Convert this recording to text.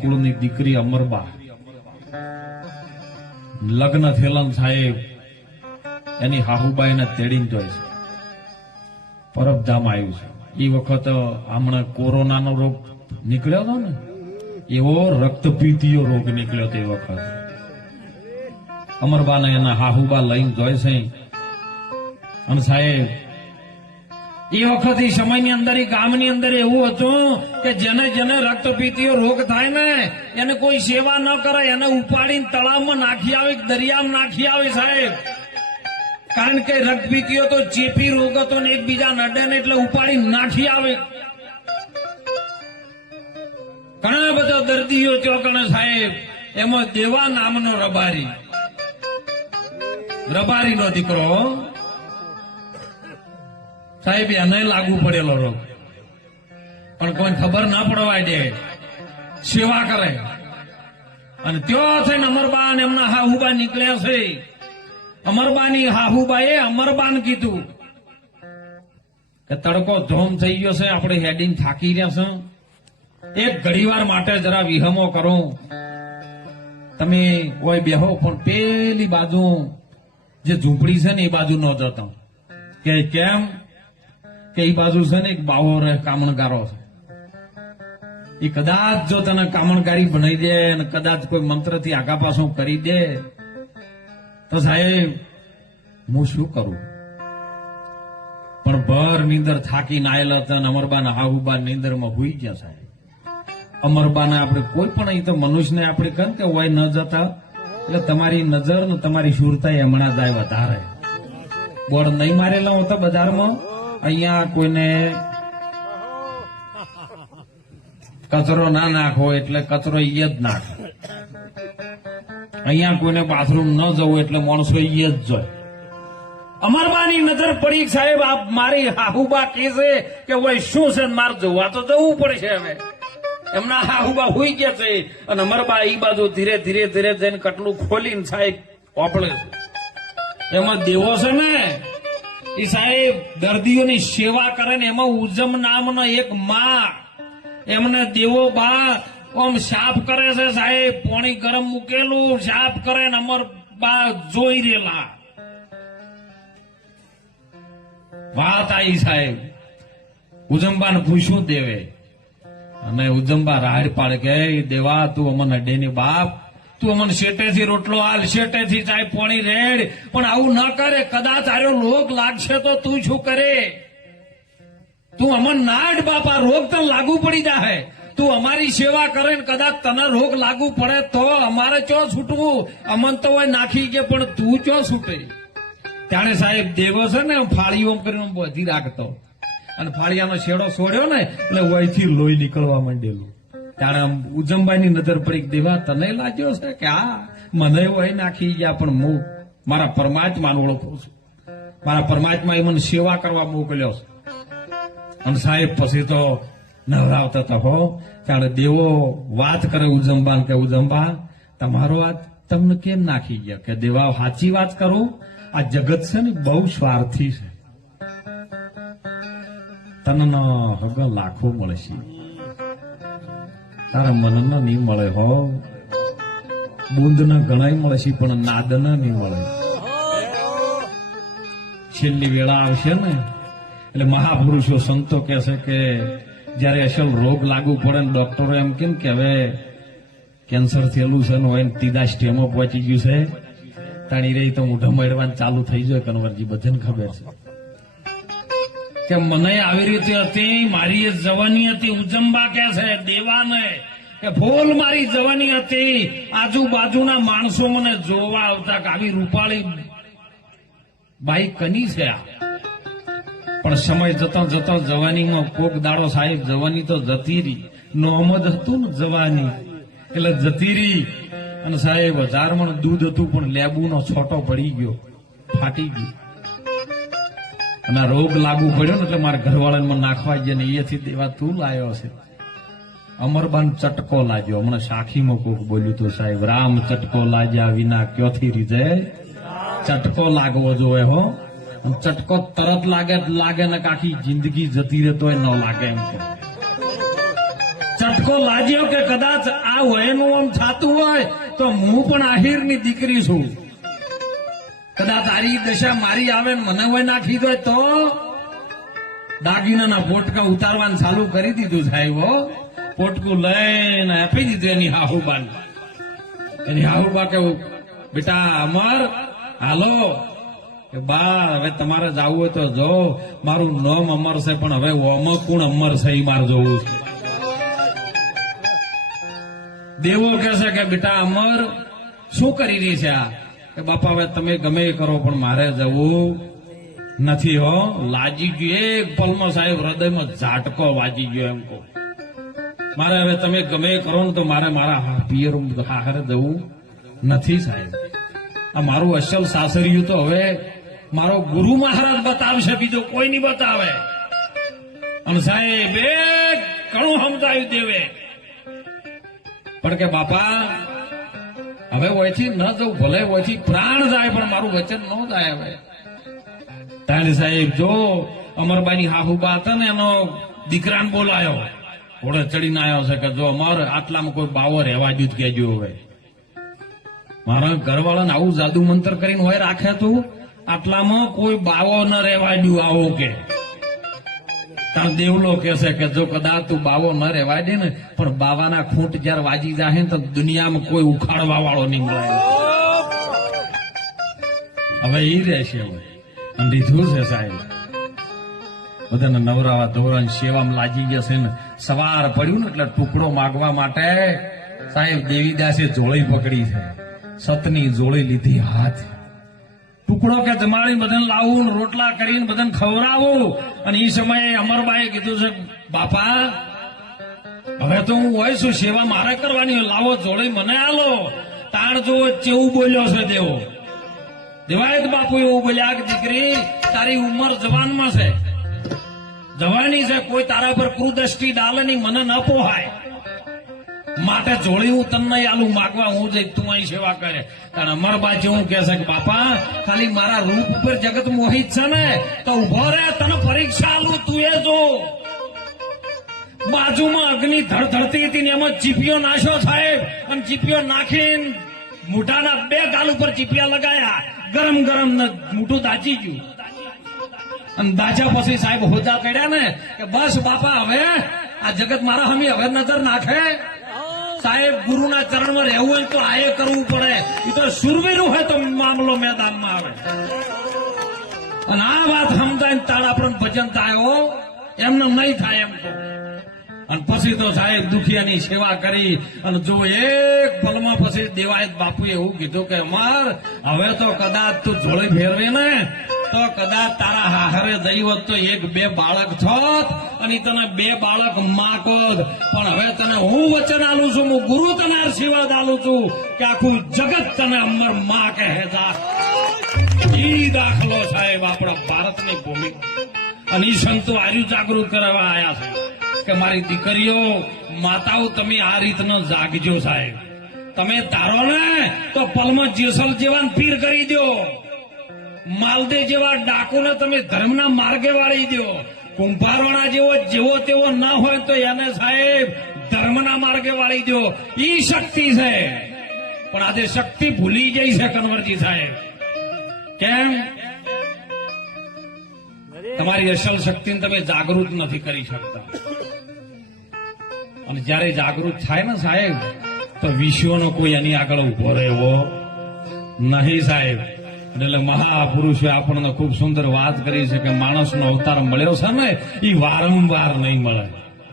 કુળની દીકરી અમરબા લગ્ન થયેલા સાહેબ એની હાહુબાઈને તેડીને જોઈ છે. પરબધામ આવ્યું છે. એ વખત હમણાં કોરોનાનો રોગ નીકળ્યો હતો ને, એવો રક્તપીતીયો રોગ નીકળ્યો તે વખત અમરબાને એના હાહુબા લઈને જોઈ છે. અને સાહેબ એ વખત એ સમયની અંદર એ ગામની અંદર એવું હતું કે જેને જેને રક્તપીતીયો રોગ થાય ને એને કોઈ સેવા ન કરે, એને ઉપાડીને તળાવમાં નાખી આવે, દરિયામાં નાખી આવે સાહેબ. કારણ કે રક્તપીતીયો તો ચેપી રોગ હતો ને એકબીજા નડે ને એટલે ઉપાડી નાખી આવે. ઘણા બધા દર્દીઓ ચોકણે સાહેબ. એમાં દેવા નામનો રબારીનો દીકરો સાહેબ, એને લાગુ પડેલો રોગ, પણ કોઈ ખબર ના પડવા દે, સેવા કરે. અને ત્યાં થઈને અમરબા અને એમના હાહુબા નીકળ્યા છે. અમરબાની હાહુબાએ અમરબાને કીધું કે તડકો ધોમ થઈ ગયો છે, આપણે હેડીને થાકી રહ્યા છે, એક ઘડીવાર માટે જરા વિહમો કરો, તમે કોઈ બેહો, પણ પેલી બાજુ જે ઝૂંપડી છે ને એ બાજુ ન જતા. કે કેમ? કે એ બાજુ છે ને એક બાવો રહે, કામણગારો છે. એ કદાચ જો તને કામણગારી બનાવી દે અને કદાચ કોઈ મંત્રથી આગા પાછું કરી દે તો સાહેબ હું શું કરું? પણ ભર નીંદર થાકીને આયેલા હતા. અમરબાના હાહુબા નીંદરમાં હુઈ ગયા સાહેબ. અમરબાને આપણે કોઈ પણ અહીં તો મનુષ્યને આપણે કહે કે હોય ન જતા, એટલે તમારી નજર ને તમારી સુરતા હમણાં જાય વધારે. બોર્ડ નહીં મારેલા હોતા બજારમાં, અહીંયા કોઈને કચરો ના નાખો એટલે કચરો એ જ નાખે. અહીંયા કોઈને બાથરૂમ ન જવું એટલે માણસો એ જ જોય. અમરબાની નજર પડી સાહેબ, આપ મારી હાહુબા કે છે કે ભાઈ શું છે, મારે જોવા તો જવું પડશે. હવે એમના હાહુબા હોઈ ગયા છે અને અમરબા એ બાજુ ધીરે ધીરે ધીરે જઈને કટલું ખોલીને સાહેબ ઓપડે છે. એમાં દેવો છે ને એ સાહેબ દર્દીઓની સેવા કરે ને, એમાં ઉજમ નામનો એક માં એમને દેવો બા આમ સાફ કરે છે સાહેબ. પાણી ગરમ મૂકેલું સાફ કરે ને અમર બા જોઈ રહેલા. વાત આવી સાહેબ. ઉજમ્બા ને પૂછ્યું દેવે, અને ઉજમ્બા રાડ પાડે કે દેવા તું અમને અડેની બાપ, તું અમને શેટેથી રોટલો હાલ, શેટેથી ચાય પાણી રેડ, પણ આવું ન કરે. કદાચ આર્યો રોગ લાગશે તો તું શું કરે? તું અમન નાડ બાપા, રોગ તને લાગુ પડી જાય. તું અમારી સેવા કરે ને કદાચ તને રોગ લાગુ પડે તો અમારે ચો છૂટવું? અમન તો હોય નાખી ગયા, પણ તું ચો છૂટે? ત્યારે સાહેબ દેવો છે ને ફાળીઓ કરીને બધી રાખતો, અને ફાળિયાનો છેડો છોડ્યો ને એટલે વયથી લોહી નીકળવા માંડેલું. ત્યારે ઉજમબાઈની નજર પડી, દેવા તને લાગ્યો છે કે હા મને વહી નાખી ગયા, પણ હું મારા પરમાત્માને ઓળખું છું. મારા પરમાત્મા એ મને સેવા કરવા મોકલ્યો છે. અને સાહેબ પછી તો નવરાવતા હતા હો. ત્યારે દેવો વાત કરે ઉજમબા કે ઉજમબા તમારો આ તમને કેમ નાખી ગયા? કે દેવા સાચી વાત કરું, આ જગત છે ને બહુ સ્વાર્થી છે. તને હગ લાખો મળશે, તારા મનને નહીં મળે હો. બુંદ ના ઘણા મળશે પણ નાદ ના નહીં મળે. છેલ્લી વેળા આવશે ને એટલે મહાપુરુષો સંતો કહે છે કે જયારે અસલ રોગ લાગુ પડે ને ડોક્ટરો એમ કેમ કે હવે કેન્સર થયેલું છે ને હોય ને તીધા સ્ટેમો પહોંચી ગયું છે, તાણી રહી તો મોઢા મળવાનું ચાલુ થઈ જાય. કનવરજી બધાને ખબર છે કે મને આવી રીતે હતી, મારી એ જવાની હતી. ઉજમ્બા કે છે દેવાને કે ફૂલ મારી જવાની હતી, આજુબાજુના માણસો મને જોવા આવતા કે આવી રૂપાળી બાઈ કની છે આ. પણ સમય જતો જતો જવાનીમાં કોક દાડો સાહેબ જવાની તો જતી રહી. નોમ જ હતું ને જવાની, એટલે જતી રહી. અને સાહેબ 1000 મણ દૂધ હતું પણ લેબુનો છોટો પડી ગયો, ફાટી ગયું. અને રોગ લાગુ પડ્યો ને એટલે મારા ઘરવાળાને મને નાખવા ગયા ને એથી દેવા તું લાયો છે. અમરબાન ચટકો લાગ્યો. હમણાં સાખીમાં કોક બોલ્યું હતું સાહેબ, રામ ચટકો લાગ્યા વિના ક્યોથી રીજે. ચટકો લાગવો જોઈએ હો. ચટકો તરત લાગે ને આખી જિંદગી જતી રહેતો ન લાગે એમ. ચટકો લાગ્યો કે કદાચ આ વયનું આમ થતું હોય તો હું પણ આહિરની દીકરી છું, કદાચ તારી દશા મારી આવે ને મને વય નાખી દો તો દાગીનાના પોટકા ઉતારવાનું ચાલુ કરી દીધું સાહેબ. પોટકું લઈને આપી દીધું એની હાહુબાને. એની હાહુબા કેવું, બેટા અમર હાલો કે બા હવે તમારે જવું હોય તો જો, મારું નામ અમર છે પણ હવે ઓમાં કોણ અમર છે એ મારે જોવું છે. દેવો કે છે કે બેટા અમર શું કરી રહી છે આ? કે બાપા હવે તમે ગમે એ કરો પણ મારે જવું નથી હો. લાજી ગયું એક પલમાં સાહેબ, હૃદયમાં ઝાટકો વાજી ગયો. એમ કહું મારે હવે તમે ગમે એ કરો ને તો મારે મારા પિયર હારે જવું નથી સાહેબ. આ મારું અસલ સાસરિયું તો હવે મારો ગુરુ મહારાજ બતાવશે, બીજો કોઈ નહીં બતાવે. અને સાહેબ ઘણું સમજાયું દેવે પણ કે બાપા હવે ઓયથી ન જવું, ભલે ઓયથી પ્રાણ જાય પણ મારું વચન ન જાય. હવે તારે સાહેબ જો અમરબાઈની હાહુબા હતા ને એનો દીકરાને બોલાયો, ઘોડે ચડીને આવ્યો છે કે જો અમર આટલામાં કોઈ બાવો રહેવા જ કેજો. હવે મારા ઘરવાળાને આવું જાદુ મંતર કરીને હોય રાખે તું, આટલામાં કોઈ બાવો ન રહેવા દઉં આવો કે. તાર દેવલો કે છે કે જો કદાચ તું બાવો ન રહેવા દે ને પણ બાવાના ખૂંટ જયારે વાજી જાય તો દુનિયામાં કોઈ ઉખાડવા વાળો નહીં મળે. હવે ઈ રહેશે. હવે લીધું છે સાહેબ, બધાને નવરાવા ધોરણ સેવામાં લાગી જશે ને. સવાર પડ્યું ને એટલે ટુકડો માગવા માટે સાહેબ દેવીદાસે જોળી પકડી છે, સતની જોળી લીધી હાથ. ટુકડો કે જમાડી બધાને લાવું, રોટલા કરીને બધાને ખવડાવું. અને એ સમયે અમરબાઈએ કીધું છે બાપા હવે તો હું હોય છું, સેવા મારે કરવાની, લાવો જોડી મને આલો. તાણ જો ચેવું બોલ્યો છે દેવો. દેવાયત બાપુ એવું બોલ્યા કે દીકરી તારી ઉંમર જવાનમાં છે, જવાની છે, કોઈ તારા પર કુદૃષ્ટિ ડાલે નહીં, મને ન પોહાય. માટે જોડી હું તને આલું માગવા, હું જઈ તું અહીં સેવા કરે. કારણ અમરબા જેવું કે છે કે બાપા ખાલી મારા રૂપ ઉપર જગત મોહિત છે ને તો ઉભો રે, તને પરીક્ષા આલું, તું એ જો. બાજુમાં અગ્નિ ધડધડતી હતી ને એમાં ચીપિયો નાખ્યો સાહેબ, અને ચીપિયો નાખીને મૂઠાના બે ગાલ ઉપર ચીપિયા લગાયા, ગરમ ગરમ મૂઠું દાચી ગયું. અને દાચા પછી સાહેબ હોજા કર્યા ને કે બસ બાપા હવે આ જગત મારા હમી હવે નજર નાખે. સાહેબ ગુરુના ચરણમાં રહેવું હોય તો આ કરવું પડે. એ તો સુરવીરું હોય તો મામલો મેદાનમાં આવે. અને આ વાત સમજાય તારા પણ ભજન થાય, એમને નહીં થાય એમ તો. અને પછી તો સાહેબ દુખિયાની સેવા કરી. અને જો એક પલમાં પછી દેવાયત બાપુએ એવું કીધું કે અમાર હવે તો કદાચ તું જોડી ફેરવે ને તો કદાચ તારા હારે જઈ હોત તો એક બે બાળક થોત અને તને બે બાળક માકોત. પણ હવે તને હું વચન આલું છું, હું ગુરુ તને આશીર્વાદ આલું છું કે આખું જગત તને અમર માં કહે જા. ઈ દાખલો સાહેબ આપણા ભારતની ભૂમિ. અને ઈ સંતો આર્યું જાગૃત કરવા આવ્યા છે કે મારી દીકરીઓ માતાઓ તમે આ રીતનો જાગજો સાહેબ. તમે તારો ને તો પલમાં જેસલ જેવા પીર કરી દો, માલદે જેવા ડાકુને તમે ધર્મના માર્ગે વાળી દો, કુંભારોણા જેવો તેવો ના હોય તો એને સાહેબ ધર્મના માર્ગે વાળી દો. ઈ શક્તિ છે. પણ આજે શક્તિ ભૂલી ગઈ છે કનવરજી સાહેબ. કેમ? તમારી અસલ શક્તિને તમે જાગૃત નથી કરી શકતા. અને જયારે જાગૃત થાય ને સાહેબ તો વિશ્વનો કોઈ એની આગળ ઉભો રહેવો નહીં સાહેબ. એટલે મહાપુરુષોએ આપણને ખૂબ સુંદર વાત કરી છે કે માણસનો અવતાર મળ્યો છે ને એ વારંવાર નહીં મળે.